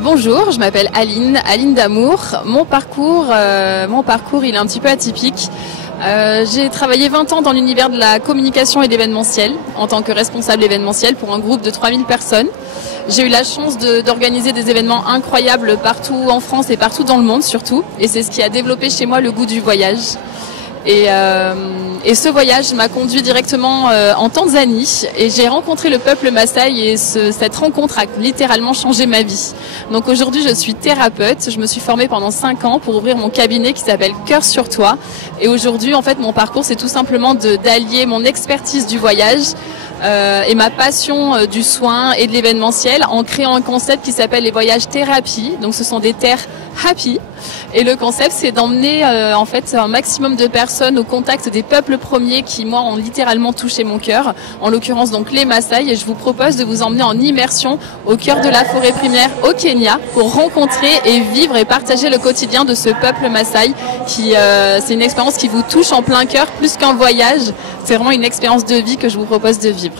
Alors bonjour, je m'appelle Aline d'Amour. Mon parcours, il est un petit peu atypique. J'ai travaillé 20 ans dans l'univers de la communication et de l'événementiel en tant que responsable événementiel pour un groupe de 3000 personnes. J'ai eu la chance d'organiser des événements incroyables partout en France et partout dans le monde surtout. Et c'est ce qui a développé chez moi le goût du voyage. Et ce voyage m'a conduit directement en Tanzanie et j'ai rencontré le peuple Maasai et cette rencontre a littéralement changé ma vie. Donc aujourd'hui je suis thérapeute, je me suis formée pendant 5 ans pour ouvrir mon cabinet qui s'appelle Cœur sur toi et aujourd'hui en fait mon parcours c'est tout simplement d'allier mon expertise du voyage et ma passion du soin et de l'événementiel en créant un concept qui s'appelle les voyages thérapie. Donc ce sont des terres happy et le concept c'est d'emmener en fait un maximum de personnes au contact des peuples premiers qui moi ont littéralement touché mon cœur, en l'occurrence donc les Maasai, et je vous propose de vous emmener en immersion au cœur de la forêt primaire au Kenya pour rencontrer et vivre et partager le quotidien de ce peuple Maasai qui c'est une expérience qui vous touche en plein cœur plus qu'un voyage, c'est vraiment une expérience de vie que je vous propose de vivre.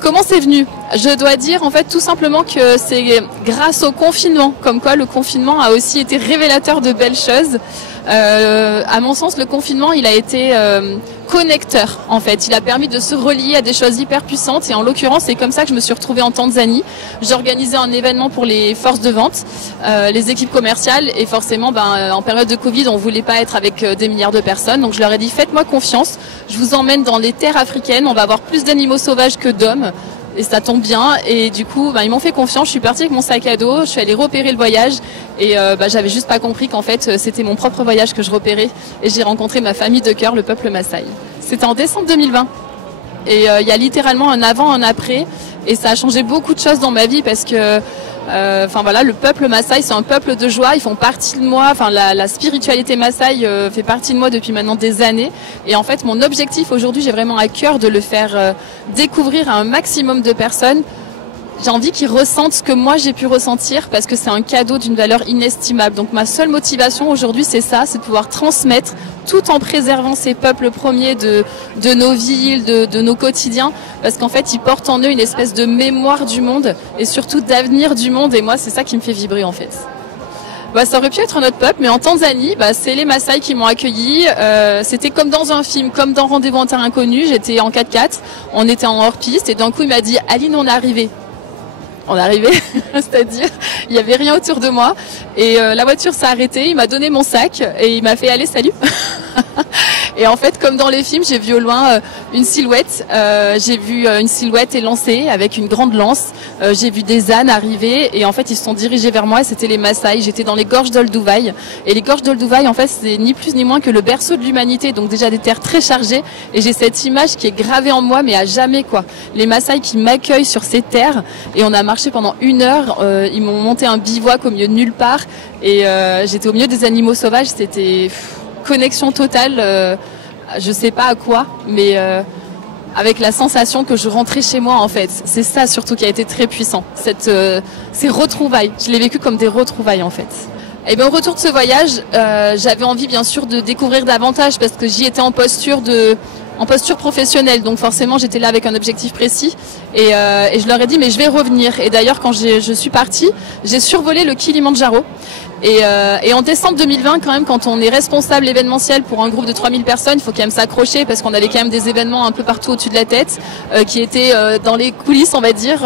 Comment c'est venu? Je dois dire en fait tout simplement que c'est grâce au confinement, comme quoi le confinement a aussi été révélateur de belles choses. À mon sens, le confinement, il a été connecteur en fait. Il a permis de se relier à des choses hyper puissantes et en l'occurrence, c'est comme ça que je me suis retrouvée en Tanzanie. J'organisais un événement pour les forces de vente, les équipes commerciales et forcément, en période de Covid, on voulait pas être avec des milliards de personnes. Donc je leur ai dit, faites-moi confiance, je vous emmène dans les terres africaines, on va avoir plus d'animaux sauvages que d'hommes. Et ça tombe bien et du coup ils m'ont fait confiance, je suis partie avec mon sac à dos, je suis allée repérer le voyage et j'avais juste pas compris qu'en fait c'était mon propre voyage que je repérais et j'ai rencontré ma famille de cœur, le peuple Maasai. C'était en décembre 2020 et il y a littéralement un avant, un après et ça a changé beaucoup de choses dans ma vie parce que le peuple Maasai c'est un peuple de joie, ils font partie de moi, la spiritualité Maasai fait partie de moi depuis maintenant des années et en fait mon objectif aujourd'hui j'ai vraiment à cœur de le faire découvrir à un maximum de personnes. J'ai envie qu'ils ressentent ce que moi j'ai pu ressentir parce que c'est un cadeau d'une valeur inestimable. Donc ma seule motivation aujourd'hui c'est ça, c'est de pouvoir transmettre tout en préservant ces peuples premiers de nos villes, de nos quotidiens parce qu'en fait ils portent en eux une espèce de mémoire du monde et surtout d'avenir du monde et moi c'est ça qui me fait vibrer en fait. Ça aurait pu être un autre peuple, mais en Tanzanie, c'est les Maasai qui m'ont accueilli. C'était comme dans un film, comme dans Rendez-vous en terre inconnue. J'étais en 4x4, on était en hors-piste et d'un coup il m'a dit « Aline, on est arrivé ». On est arrivé, c'est-à-dire il n'y avait rien autour de moi et la voiture s'est arrêtée, il m'a donné mon sac et il m'a fait « Allez, salut !» Et en fait, comme dans les films, j'ai vu au loin une silhouette. J'ai vu une silhouette élancée avec une grande lance. J'ai vu des ânes arriver et en fait, ils se sont dirigés vers moi. C'était les Maasai. J'étais dans les gorges d'Olduvai. Et les gorges d'Olduvai, en fait, c'est ni plus ni moins que le berceau de l'humanité. Donc déjà des terres très chargées. Et j'ai cette image qui est gravée en moi, mais à jamais quoi. Les Maasai qui m'accueillent sur ces terres. Et on a marché pendant 1 heure. Ils m'ont monté un bivouac au milieu de nulle part. Et j'étais au milieu des animaux sauvages. C'était connexion totale, je sais pas à quoi, mais avec la sensation que je rentrais chez moi en fait. C'est ça surtout qui a été très puissant, ces retrouvailles. Je l'ai vécu comme des retrouvailles en fait. Et bien au retour de ce voyage, j'avais envie bien sûr de découvrir davantage parce que j'y étais en posture professionnelle, donc forcément j'étais là avec un objectif précis et je leur ai dit mais je vais revenir. Et d'ailleurs quand je suis partie, j'ai survolé le Kilimandjaro et en décembre 2020 quand même, quand on est responsable événementiel pour un groupe de 3000 personnes, il faut quand même s'accrocher parce qu'on avait quand même des événements un peu partout au-dessus de la tête qui étaient dans les coulisses on va dire.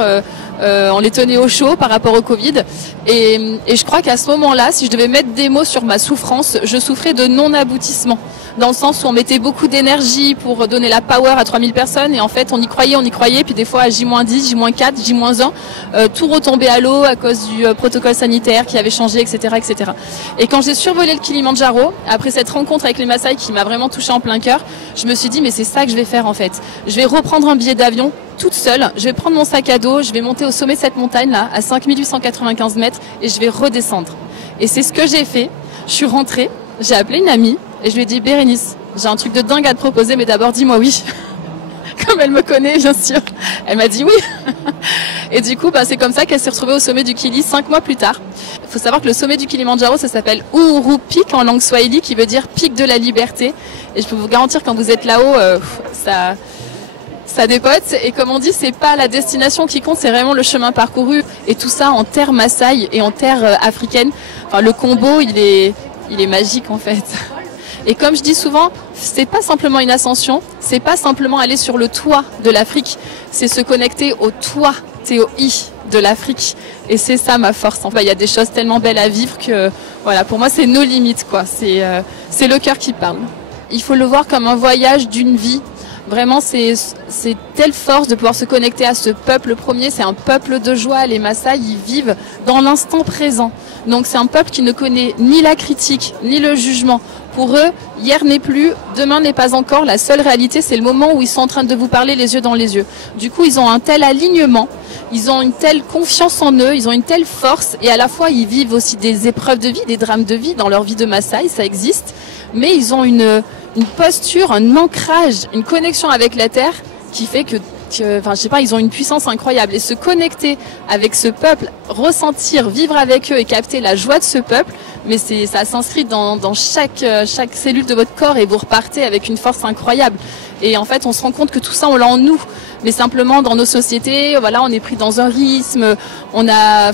On les tenait au chaud par rapport au Covid et je crois qu'à ce moment-là, si je devais mettre des mots sur ma souffrance, je souffrais de non-aboutissement dans le sens où on mettait beaucoup d'énergie pour donner la power à 3000 personnes et en fait on y croyait puis des fois à J-10, J-4, J-1 tout retombait à l'eau à cause du protocole sanitaire qui avait changé, etc. Et quand j'ai survolé le Kilimandjaro, après cette rencontre avec les Maasai qui m'a vraiment touchée en plein cœur, je me suis dit mais c'est ça que je vais faire en fait. Je vais reprendre un billet d'avion toute seule, je vais prendre mon sac à dos, je vais monter au sommet de cette montagne là, à 5895 mètres et je vais redescendre. Et c'est ce que j'ai fait. Je suis rentrée, j'ai appelé une amie et je lui ai dit Bérénice, j'ai un truc de dingue à te proposer mais d'abord dis-moi oui. Comme elle me connaît bien sûr. Elle m'a dit oui. Et du coup c'est comme ça qu'elle s'est retrouvée au sommet du Kili 5 mois plus tard. Il faut savoir que le sommet du Kilimandjaro ça s'appelle Uhuru Peak en langue swahili qui veut dire pic de la liberté. Et je peux vous garantir quand vous êtes là-haut, ça dépote. Et comme on dit, c'est pas la destination qui compte, c'est vraiment le chemin parcouru. Et tout ça en terre Maasai et en terre africaine. Enfin, le combo, il est magique en fait. Et comme je dis souvent, c'est pas simplement une ascension, c'est pas simplement aller sur le toit de l'Afrique, c'est se connecter au toit, TOI, de l'Afrique. Et c'est ça ma force. Enfin, il y a des choses tellement belles à vivre que, voilà, pour moi, c'est nos limites, quoi. C'est le cœur qui parle. Il faut le voir comme un voyage d'une vie. Vraiment, c'est telle force de pouvoir se connecter à ce peuple premier. C'est un peuple de joie. Les Maasai, ils vivent dans l'instant présent. Donc, c'est un peuple qui ne connaît ni la critique, ni le jugement. Pour eux, hier n'est plus, demain n'est pas encore. La seule réalité, c'est le moment où ils sont en train de vous parler les yeux dans les yeux. Du coup, ils ont un tel alignement, ils ont une telle confiance en eux, ils ont une telle force. Et à la fois, ils vivent aussi des épreuves de vie, des drames de vie dans leur vie de Maasai, ça existe. Mais ils ont une posture, un ancrage, une connexion avec la terre qui fait que enfin, je sais pas, ils ont une puissance incroyable. Et se connecter avec ce peuple, ressentir, vivre avec eux et capter la joie de ce peuple, mais ça s'inscrit dans chaque cellule de votre corps et vous repartez avec une force incroyable. Et en fait, on se rend compte que tout ça, on l'a en nous. Mais simplement, dans nos sociétés, voilà, on est pris dans un rythme, on a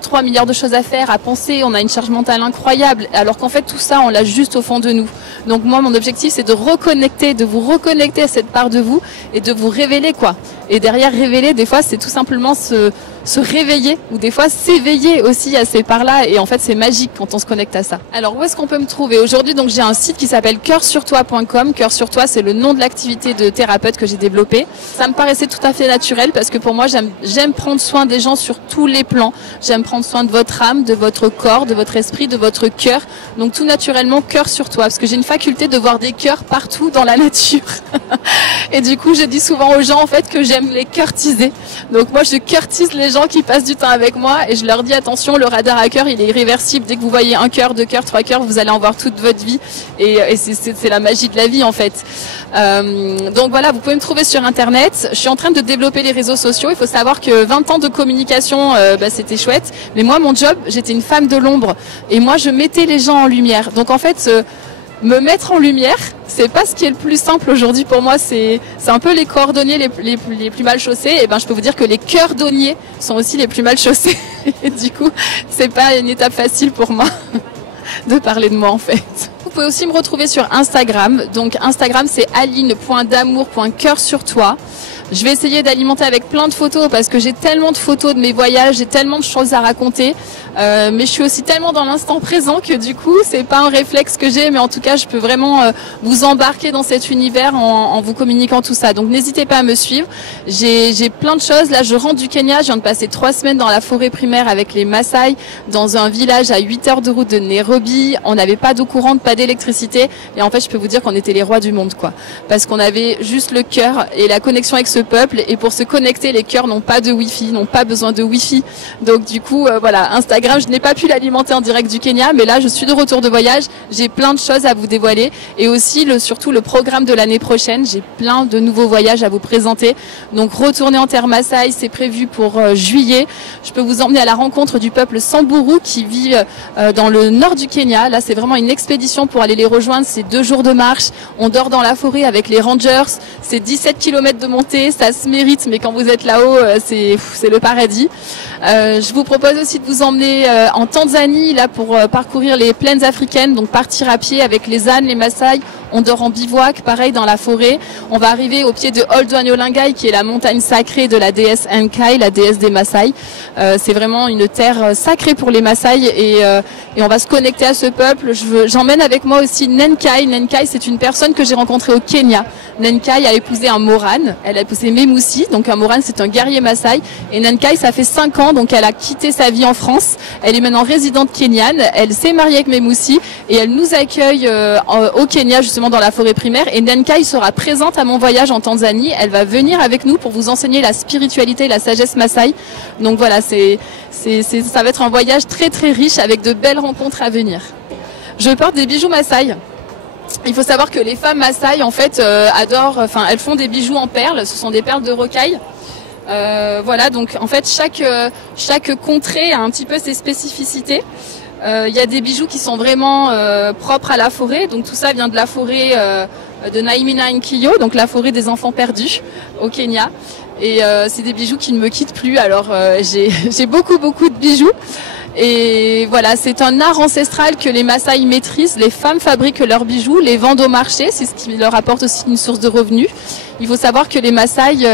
3 milliards de choses à faire, à penser, on a une charge mentale incroyable. Alors qu'en fait, tout ça, on l'a juste au fond de nous. Donc moi, mon objectif, c'est de vous reconnecter à cette part de vous et de vous révéler, quoi. Et derrière révéler, des fois, c'est tout simplement se réveiller ou des fois s'éveiller aussi à ces parts-là. Et en fait, c'est magique quand on se connecte à ça. Alors, où est-ce qu'on peut me trouver aujourd'hui? Donc, j'ai un site qui s'appelle coeursurtoi.com. Cœur sur toi, c'est le nom de l'activité de thérapeute que j'ai développée. Ça me paraissait tout à fait naturel parce que pour moi, j'aime prendre soin des gens sur tous les plans. J'aime prendre soin de votre âme, de votre corps, de votre esprit, de votre cœur. Donc, tout naturellement, cœur sur toi. Parce que j'ai une faculté de voir des cœurs partout dans la nature. Et du coup, je dis souvent aux gens, en fait, que j'aime les cœurtiser. Donc, moi, je cœurtise les gens qui passent du temps avec moi et je leur dis attention, le radar à cœur, il est irréversible. Dès que vous voyez un cœur, 2 cœurs, 3 cœurs, vous allez en voir toute votre vie et c'est la magie de la vie en fait. Donc voilà, vous pouvez me trouver sur internet. Je suis en train de développer les réseaux sociaux. Il faut savoir que 20 ans de communication, c'était chouette. Mais moi, mon job, j'étais une femme de l'ombre et moi, je mettais les gens en lumière. Donc en fait, me mettre en lumière, c'est pas ce qui est le plus simple aujourd'hui pour moi. C'est un peu les cordonniers les plus mal chaussés. Et ben, je peux vous dire que les cœurdonniers sont aussi les plus mal chaussés. Et du coup, c'est pas une étape facile pour moi de parler de moi en fait. Vous pouvez aussi me retrouver sur Instagram. Donc Instagram, c'est aline.damour.coeursurtoi. Je vais essayer d'alimenter avec plein de photos parce que j'ai tellement de photos de mes voyages, j'ai tellement de choses à raconter. Mais je suis aussi tellement dans l'instant présent que du coup, c'est pas un réflexe que j'ai, mais en tout cas, je peux vraiment vous embarquer dans cet univers en vous communiquant tout ça. Donc n'hésitez pas à me suivre. J'ai plein de choses. Là, je rentre du Kenya. Je viens de passer 3 semaines dans la forêt primaire avec les Maasai, dans un village à 8 heures de route de Nairobi. On n'avait pas d'eau courante, pas d'électricité. Et en fait, je peux vous dire qu'on était les rois du monde, quoi. Parce qu'on avait juste le cœur et la connexion avec ce peuple. Et pour se connecter, les cœurs n'ont pas de Wi-Fi, n'ont pas besoin de Wi-Fi. Donc du coup, voilà, Instagram, je n'ai pas pu l'alimenter en direct du Kenya, mais là, je suis de retour de voyage. J'ai plein de choses à vous dévoiler. Et aussi, surtout, le programme de l'année prochaine. J'ai plein de nouveaux voyages à vous présenter. Donc, retourner en terre Maasai, c'est prévu pour juillet. Je peux vous emmener à la rencontre du peuple Samburu qui vit dans le nord du Kenya. Là, c'est vraiment une expédition pour aller les rejoindre. C'est 2 jours de marche. On dort dans la forêt avec les rangers. C'est 17 km de montée. Ça se mérite, mais quand vous êtes là-haut, c'est le paradis. Je vous propose aussi de vous emmener en Tanzanie là pour parcourir les plaines africaines, donc partir à pied avec les ânes, les Maasai. On dort en bivouac, pareil dans la forêt. On va arriver au pied de Oldouagnolangai, qui est la montagne sacrée de la déesse Enkai, la déesse des Maasai. C'est vraiment une terre sacrée pour les Maasai et on va se connecter à ce peuple. J'emmène avec moi aussi Nenkai. Nenkai, c'est une personne que j'ai rencontrée au Kenya. Nenkai a épousé un Moran. Elle a épousé Memusi. Donc un Moran, c'est un guerrier Maasai. Et Nenkai, ça fait 5 ans, donc elle a quitté sa vie en France. Elle est maintenant résidente kenyane. Elle s'est mariée avec Memusi et elle nous accueille au Kenya, justement dans la forêt primaire. Et Nenkai sera présente à mon voyage en Tanzanie. Elle va venir avec nous pour vous enseigner la spiritualité et la sagesse Maasai. Donc voilà, ça va être un voyage très très riche avec de belles rencontres à venir. Je porte des bijoux Maasai. Il faut savoir que les femmes Maasai en fait adorent, elles font des bijoux en perles. Ce sont des perles de rocaille. Voilà, donc en fait chaque contrée a un petit peu ses spécificités. Il y a des bijoux qui sont vraiment propres à la forêt, donc tout ça vient de la forêt de Naimina Nkiyo, donc la forêt des enfants perdus au Kenya. Et c'est des bijoux qui ne me quittent plus. Alors j'ai beaucoup de bijoux. Et voilà, c'est un art ancestral que les Maasai maîtrisent. Les femmes fabriquent leurs bijoux, les vendent au marché, c'est ce qui leur apporte aussi une source de revenus. Il faut savoir que les Maasai,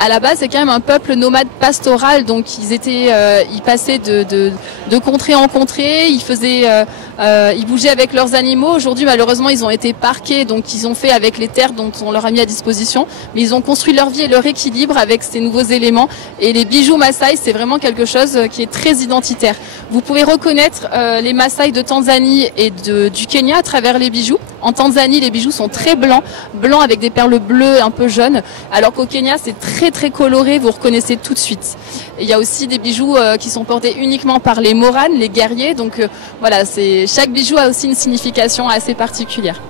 à la base, c'est quand même un peuple nomade pastoral, donc ils passaient de contrée en contrée, ils bougeaient avec leurs animaux. Aujourd'hui, malheureusement, ils ont été parqués, donc ils ont fait avec les terres dont on leur a mis à disposition, mais ils ont construit leur vie et leur équilibre avec ces nouveaux éléments. Et les bijoux Maasai, c'est vraiment quelque chose qui est très identitaire. Vous pouvez reconnaître les Maasai de Tanzanie et du Kenya à travers les bijoux. En Tanzanie, les bijoux sont très blancs avec des perles bleues un peu jaunes, alors qu'au Kenya, c'est très coloré, vous reconnaissez tout de suite. Et il y a aussi des bijoux qui sont portés uniquement par les Moranes, les guerriers, donc voilà, chaque bijou a aussi une signification assez particulière.